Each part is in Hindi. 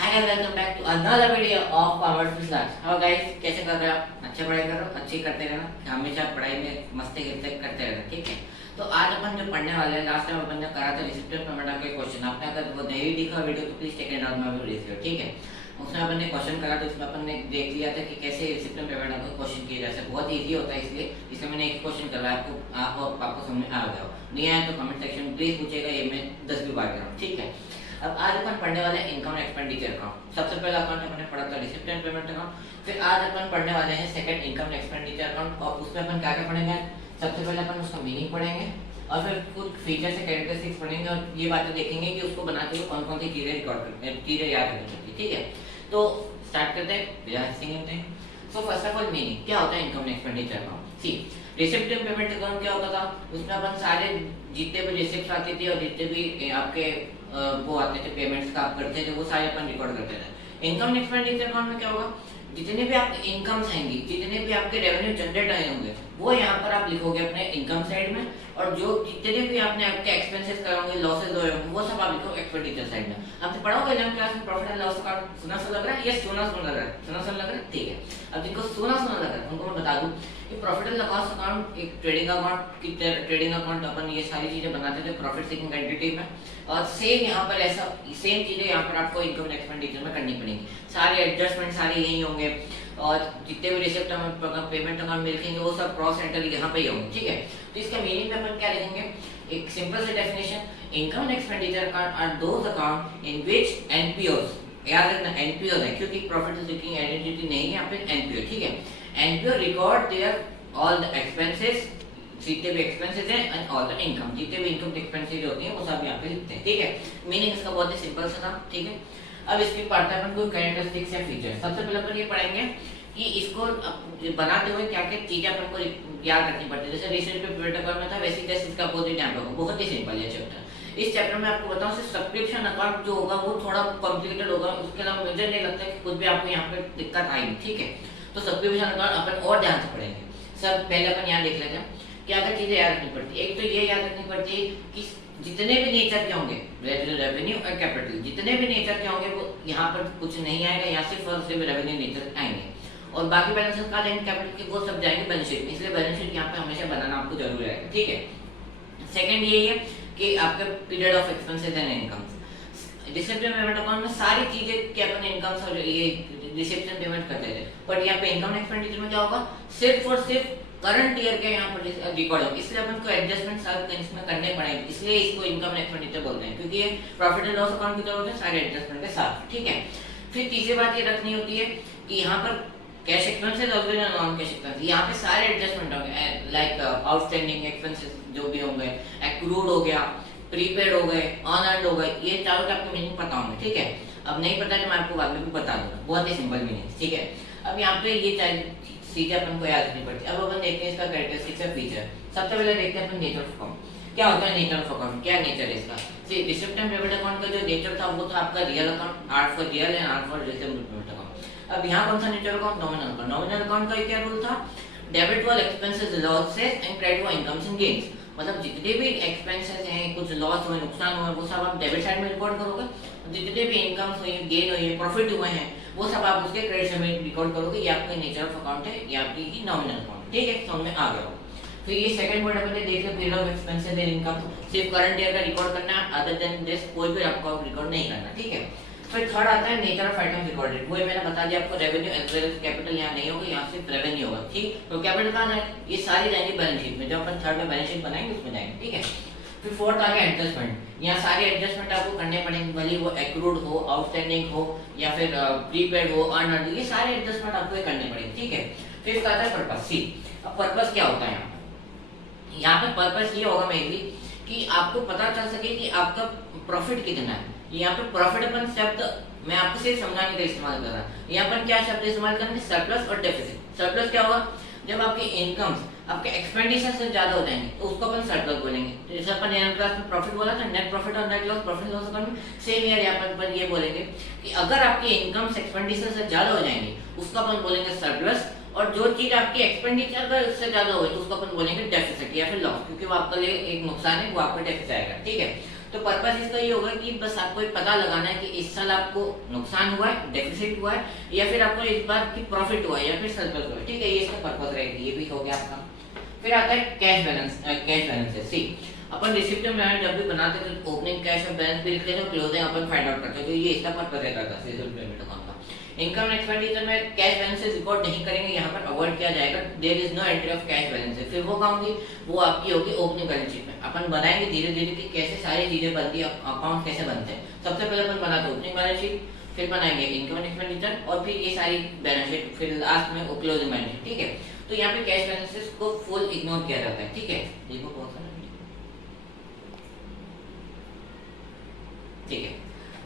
Hi welcome back to another video of forward to stars. How guys, कैसे कर रहे हो आप? अच्छे पढ़ाई कर रहे हो, अच्छी करते रहना, हमेशा पढ़ाई में मस्ती करते रहना, ठीक है। तो आज अपन जो पढ़ने वाले हैं, लास्ट टाइम अपन ने करा था रिसिप्टेंट पेमेंट का क्वेश्चन। आपने अगर वो नहीं देखा वीडियो तो please check it out my video, ठीक है। उसमें अपन ने क्वेश्चन करा था, उसमें अपन ने देख लिया था कि कैसे रिसिप्टेंट पेमेंट का क्वेश्चन किया जा सकता है। बहुत इजी होता है, इसलिए मैंने एक क्वेश्चन करवाया आपको समझ में आ गया। नहीं आया तो कमेंट सेक्शन में प्लीज पूछेगा, ये मैं 10 भी बार कर रहा हूँ, ठीक है। अब आज अपन पढ़ने वाले हैं इनकम एक्सपेंडिचर अकाउंट। सबसे पहला अकाउंट हमने पढ़ा था रिसिप्ट एंड पेमेंट अकाउंट। फिर आज अपन पढ़ने वाले हैं सेकंड इनकम एक्सपेंडिचर अकाउंट, और उसमें अपन क्या क्या पढ़ेंगे? सबसे पहले अपन उसका मीनिंग पढ़ेंगे, और फिर कुछ फीचर्स से कैरेक्टरिस्टिक्स पढ़ेंगे, और ये बातें देखेंगे कि उसको बनाते हुए कौन कौन सी चीजें याद रखनी चाहिए, ठीक है। तो स्टार्ट करते हैं। So first of all, meaning क्या होता है income expenditure account? See, receipt and payment account क्या होता था? उसमें अपन सारे जितने भी रिसिप्ट आती थी और जितने भी आपके वो आते थे पेमेंट्स का आप करते थे, वो सारे अपन रिकॉर्ड करते थे। इनकम एक्सपेंडिचर अकाउंट में क्या होगा? जितने भी आपके इनकम्स आएंगी, जितने भी आपके रेवेन्यू जनरेट आए होंगे, वो यहाँ पर आप लिखोगे अपने इनकम साइड में, और जो जितने भी आपने आपके एक्सपेंसेस कराओगे, लॉसेस हुए होंगे, वो सब आप लिखो एक्सपेंडिचर साइड में। आपने पढ़ा होगा 11th क्लास में प्रॉफिट एंड लॉस अकाउंट। सुना सा लग रहा है? यस, सुना लग रहा है, सुना लग रहा है, ठीक है। अब जिनको सुना लग रहा है उनको मैं बता दूं कि प्रॉफिट एंड लॉस अकाउंट एक ट्रेडिंग अकाउंट की ट्रेडिंग अकाउंट अपन ये सारी चीजें बनाते थे प्रॉफिट सीकिंग एंटिटी में, और सेम यहाँ पर ऐसा सेम चीजें यहाँ पर आपको इनकम एक्सपेंडिचर में करनी पड़ेंगी। सारे एडजस्टमेंट सारे यही होंगे, और जितने भी रिसिप्ट पेमेंट अकाउंट में लिखेंगे वो सब क्रॉस एंटर यहाँ पे ही होंगे, ठीक है। तो इसका मीनिंग में अपन क्या लिखेंगे? एक सिंपल सी definition, income expenditure account are those account in which NPOs, याद रखना एनपीओ है क्योंकि प्रॉफिट सीकिंग आइडेंटिटी नहीं है यहाँ पे, एनपीओ, ठीक है। NPO record their all the expenses, जितने भी एक्सपेंसेस हैं, एंड ऑल द इनकम, जितने भी इनकम एक्सपेंसेस होती हैं वो सब यहाँ पे लिखते हैं, ठीक है। मीनिंग इसका बहुत ही सिंपल सा था, ठीक है। अब इसकी पढ़ते हैं अपन कोई कैरेक्टरिस्टिक्स या फीचर। सबसे पहले अपन ये पढ़ेंगे कि इसको बनाते हुए क्या क्या चीजें अपन को याद रखनी पड़ती है। जैसे रिसेंट पेमेंट अकाउंट में था, वैसे कैसे इसका अपोजिट यहाँ पे होगा। बहुत ही सिंपल है चैप्टर। इस चैप्टर में आपको बताऊं, सिर्फ सब्सक्रिप्शन अकाउंट जो होगा वो थोड़ा कॉम्प्लिकेटेड होगा, उसके अलावा मुझे नहीं लगता कि कुछ भी आपको यहाँ पे दिक्कत आएगी, ठीक है। तो सब्सक्रिप्शन अकाउंट अपन और ध्यान से पढ़ेंगे। सब पहले अपन यहाँ देख लेते हैं क्या क्या चीजें याद रखनी पड़ती है। एक तो ये याद रखनी पड़ती है कि जितने भी नेचर के होंगे, रेवेन्यू और कैपिटल, जितने भी नेचर के होंगे वो यहाँ पर कुछ नहीं आएगा, यहाँ सिर्फ और सिर्फ रेवेन्यू नेचर आएंगे, और बाकी बैलेंसेस कहाँ जाएंगे? कैपिटल के, वो सब जाएंगे बैलेंस शीट में। इसलिए बैलेंस शीट यहाँ पे हमेशा बनाना आपको जरूरी रहेगा, ठीक है। सेकंड ये है कि आपका period of expenses and incomes. Reception payment account में सारी चीजें के अपन इनकम्स और ये रिसिप्शन पेमेंट करते थे, बट यहाँ पे इनकम एक्सपेंडिचर में क्या होगा? सिर्फ और सिर्फ करंट ईयर के यहाँ पर रिकॉर्ड होगा, इसलिए अपन को एडजस्टमेंट सारे इसमें करने पड़ेंगे, इसलिए इसको इनकम एक्सपेंडिचर बोलते हैं, क्योंकि ये प्रॉफिट एंड लॉस अकाउंट की तरह होते हैं सारे एडजस्टमेंट के साथ, ठीक है। फिर तीसरी बात ये रखनी होती है कि यहाँ पर कैश एक्सपेंसेस और नॉन कैश एक्सपेंसेस, यहाँ पे सारे एडजस्टमेंट होंगे, लाइक आउटस्टैंडिंग एक्सपेंसेस जो भी होंगे, एक्रूड हो गया, प्रीपेड हो गए, अनअर्न्ड हो गए, ये चारों के आपको मीनिंग पता होंगे, ठीक है। अब नहीं पता तो मैं आपको बाद में भी बता दूंगा, बहुत ही सिंपल मीनिंग, ठीक है। अब यहाँ पे ये चीजें अपन को याद रखनी पड़ती है। अब अपन देखते हैं इसका कैरेक्टरिस्टिक्स और फीचर। सबसे पहले देखते हैं अपन नेचर ऑफ अकाउंट। क्या होता है नेचर ऑफ अकाउंट? क्या नेचर है इसका? सी, रिसिप्ट एंड पेमेंट अकाउंट का जो नेचर था वो था आपका real account, R for real and R for receipt payment account. अब यहाँ कौन सा nature account? Nominal account. Nominal account का क्या रूल था? Debit for expenses losses and credit for incomes and gains. मतलब जितने भी एक्सपेंसेस हैं, कुछ लॉस हुए, नुकसान हुए, वो सब आप डेबिट साइड में रिकॉर्ड करोगे, जितने भी इनकम्स हुई, गेन हुई, प्रॉफिट हुए हैं, वो सब आप उसके क्रेडिट साइड में रिकॉर्ड करोगे। ये आपका नेचर ऑफ अकाउंट है, ये आपकी ही नॉमिनल अकाउंट, ठीक है। समझ में आ गया हो। फिर ये सेकंड पॉइंट अपन ने देख लिया, period of expenses and income, सिर्फ करंट ईयर का रिकॉर्ड करना है, अदर देन दिस कोई भी आपको रिकॉर्ड नहीं करना, ठीक है। फिर थर्ड आता है नेचर ऑफ आइटम्स रिकॉर्डेड। वो मैंने बता दिया आपको, revenue as well as capital यहाँ नहीं होगा, यहाँ सिर्फ रेवेन्यू होगा, ठीक। तो कैपिटल कहाँ है? ये सारी जाएंगे बैलेंस शीट में, जब अपन थर्ड में बैलेंस शीट बनाएंगे उसमें जाएंगे, ठीक है। फिर फोर्थ आ गया एडजस्टमेंट। यहाँ सारे एडजस्टमेंट आपको करने पड़ेंगे, भले वो एक्रूड हो, आउटस्टैंडिंग हो, या फिर प्रीपेड हो, अनअर्न्ड, ये सारे एडजस्टमेंट आपको करने पड़ेंगे, ठीक है। फिर आता है पर्पस। सी, अब पर्पस क्या होता है यहाँ पे? पर्पस ये होगा मेनली कि आपको पता चल सके कि आपका प्रॉफिट कितना है। यहाँ पे प्रॉफिट अपन शब्द मैं आपको सिर्फ समझाने का इस्तेमाल कर रहा हूँ। यहाँ पर क्या शब्द इस्तेमाल करेंगे? सरप्लस और डेफिसिट। सरप्लस क्या होगा? जब आपके इनकम्स आपके एक्सपेंडिचर से ज्यादा हो जाएंगे तो उसको अपन सरप्लस बोलेंगे। तो जैसे अपन एनुअल क्लास में प्रॉफिट बोला था, नेट प्रॉफिट और net loss, profit loss account में सेम ईयर यहाँ पर ये बोलेंगे कि अगर आपके इनकम्स एक्सपेंडिचर से ज्यादा हो जाएंगे उसको अपन बोलेंगे सरप्लस, और जो चीज आपकी एक्सपेंडिचर का उससे ज्यादा हो तो उसको अपन बोलेंगे डेफिसिट या फिर लॉस, क्योंकि वो आपके लिए एक नुकसान है, वो आपका डेफिसिट आएगा, ठीक है। तो पर्पस इसका ये होगा कि बस आपको ये पता लगाना है कि इस साल आपको नुकसान हुआ है, डेफिसिट हुआ है, या फिर आपको इस बार की प्रॉफिट हुआ है या फिर सरप्लस हुआ है, ठीक है, ये इसका पर्पस रहेगी। ये भी हो गया आपका। फिर आता है कैश बैलेंस। कैश बैलेंस है, सी अपन रिसिप्ट में जब भी बनाते हैं तो ओपनिंग कैश और बैलेंस भी लिखते हैं, क्लोजिंग अपन फाइंड आउट करते हैं, तो ये इसका पर्पस रहता था सीजन पेमेंट अकाउंट का। इनकम एक्सपेंडिचर में कैश बैलेंसेस रिकॉर्ड नहीं करेंगे, यहाँ पर अवॉइड किया जाएगा, there is no entry of cash balances. फिर वो कहाँ होगी, वो आपकी होगी ओपनिंग बैलेंस शीट में। अपन बनाएंगे धीरे धीरे कि कैसे सारी चीजें बनती है, अकाउंट कैसे बनते हैं। सबसे पहले अपन बनाते हैं ओपनिंग बैलेंस शीट, फिर बनाएंगे इनकम एंड एक्सपेंडिचर, और फिर ये सारी बैलेंस शीट, फिर लास्ट में क्लोजिंग बैलेंस शीट, ठीक है। तो यहाँ पे कैश बैलेंसेस को फुल इग्नोर किया जाता है, ठीक है। देखो कौन सा, ठीक है।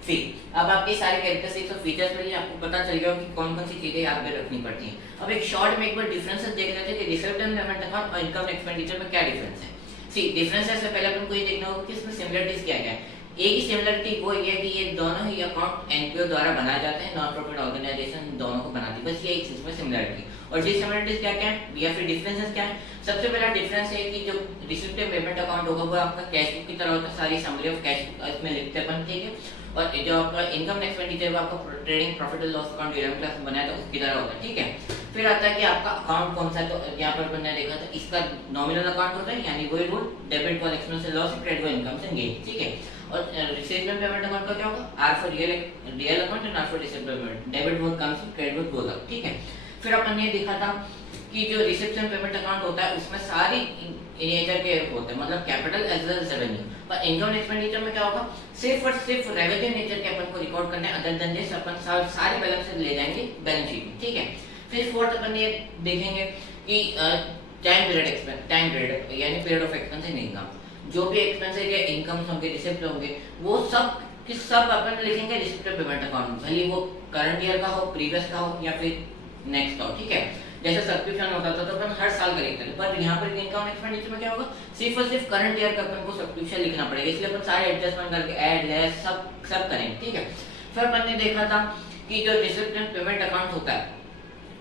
फिर अब आपके सारे कैरेक्टरिस्टिक्स और फीचर्स में आपको पता चल गया कि कौन कौन सी चीजें यहाँ पे रखनी पड़ती हैं। अब एक शॉर्ट में एक बार डिफरेंसेस देख लेते हैं कि रिसिप्ट एंड पेमेंट अकाउंट और इनकम एक्सपेंडिचर में क्या डिफरेंस है। सी डिफरेंसेस से पहले अपन को ये देखना होगा कि इसमें सिमिलरिटीज क्या क्या है। एक ही सिमिलरिटी वो ये है कि ये दोनों ही अकाउंट एनपीओ द्वारा बनाए जाते हैं, नॉन प्रॉफिट ऑर्गेनाइजेशन दोनों को बनाती है, बस ये एक इसमें सिमिलरिटी। और डिससिमिलरिटीज क्या क्या है या फिर डिफरेंसेस क्या है। सबसे पहला डिफरेंस है कि जो रिसिप्ट एंड पेमेंट अकाउंट होगा वो आपका कैश बुक की तरह होता है, सारी समरी ऑफ कैश बुक इसमें लिखते हैं अपन, ठीक है। और जो आपका इनकम एक्सपेंडिचर वो आपका trading profit and loss account 11 class में बनाया था उसकी तरह होता है, ठीक है। फिर आता है कि आपका अकाउंट कौन सा है, तो यहाँ पर मैंने देखा था इसका नॉमिनल अकाउंट होता है, यानी वही rule debit for expense and loss, credit for income and gain, ठीक है। और रिसीव्ड एंड पेमेंट अकाउंट का क्या होगा, R for real account and R for received payment, debit for comes credit for goes, ठीक है। फिर अपन ने देखा था कि जो रिसिप्ट एंड पेमेंट अकाउंट होता है उसमें सारी नेचर के होते हैं, मतलब capital as well as revenue. पर इनकम एक्सपेंडिचर में क्या होगा, सिर्फ और सिर्फ रेवेन्यू नेचर के अपन को रिकॉर्ड करने, अदर देन दिस अपन सारे बैलेंस ले जाएंगे बैलेंस शीट में, ठीक है। फिर फोर्थ अपन ये देखेंगे कि टाइम पीरियड यानी period of expense in income, जो भी एक्सपेंस या इनकम होंगे, रिसिप्ट होंगे, वो सब कि सब अपन लिखेंगे रिसिप्ट पेमेंट अकाउंट, भले वो करंट ईयर का हो, प्रीवियस का हो या फिर नेक्स्ट का हो, ठीक है। जैसे सब्सक्रिप्शन होता था तो अपन हर साल खरीदते थे, पर यहाँ पर इनकम एक्सपेंडिचर में क्या होगा, सिर्फ और सिर्फ करंट ईयर का अपन को सब्सक्रिप्शन लिखना पड़ेगा, इसलिए अपन सारे एडजस्टमेंट करके ऐड लेस सब करेंगे, ठीक है। फिर अपन ने देखा था कि जो रिसिप्ट एंड पेमेंट अकाउंट होता है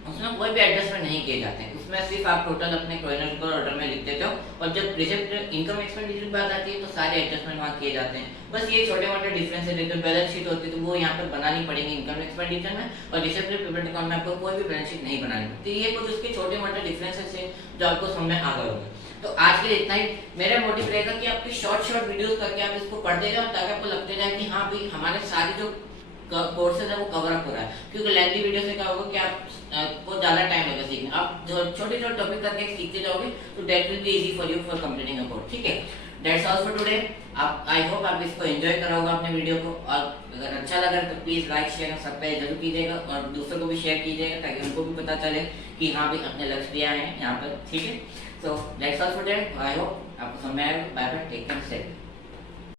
उसमें कोई भी एडजस्टमेंट नहीं किए जाते हैं, उसमें सिर्फ आप टोटल अपने क्रोनोलॉजिकल ऑर्डर में लिख देते हो, और जब रिसिप्ट इनकम एक्सपेंडिचर की बात आती है तो सारे एडजस्टमेंट वहाँ किए जाते हैं। बस ये छोटे मोटे डिफरेंस है, जो बैलेंस शीट होती है तो वो यहाँ पर बनानी पड़ेगी इनकम एक्सपेंडिचर में, और रिसिप्ट पेमेंट अकाउंट में आपको कोई भी बैलेंस शीट नहीं बनानी पड़ती। ये कुछ उसके छोटे मोटे डिफरेंसेस है जो आपको समझ में आ गए होंगे। तो आज के लिए इतना ही। मेरा मोटिव रहेगा कि आपकी शॉर्ट वीडियोस करके आप इसको पढ़ते जाओ, ताकि आपको लगते जाए कि हाँ भाई हमारे सारे जो कोर्सेज है वो कवर अप हो रहा है, क्योंकि लेंथी वीडियो से क्या होगा कि आपको ज्यादा टाइम लगेगा सीखने। आप जो छोटे छोटे टॉपिक करके सीखते जाओगे तो that will be easy for you for completing a course, ठीक है। That's all for today. आप आई होप आप इसको एंजॉय करा होगा अपने वीडियो को, और अगर अच्छा लगा तो प्लीज लाइक शेयर और सब्सक्राइब जरूर कीजिएगा, और दूसरों को भी शेयर कीजिएगा ताकि उनको भी पता चले कि हाँ भाई अपने लक्ष्य दिया है यहाँ पर, ठीक है। So that's all for today. I hope आपको समझ में आएगा। Bye bye, take care, stay.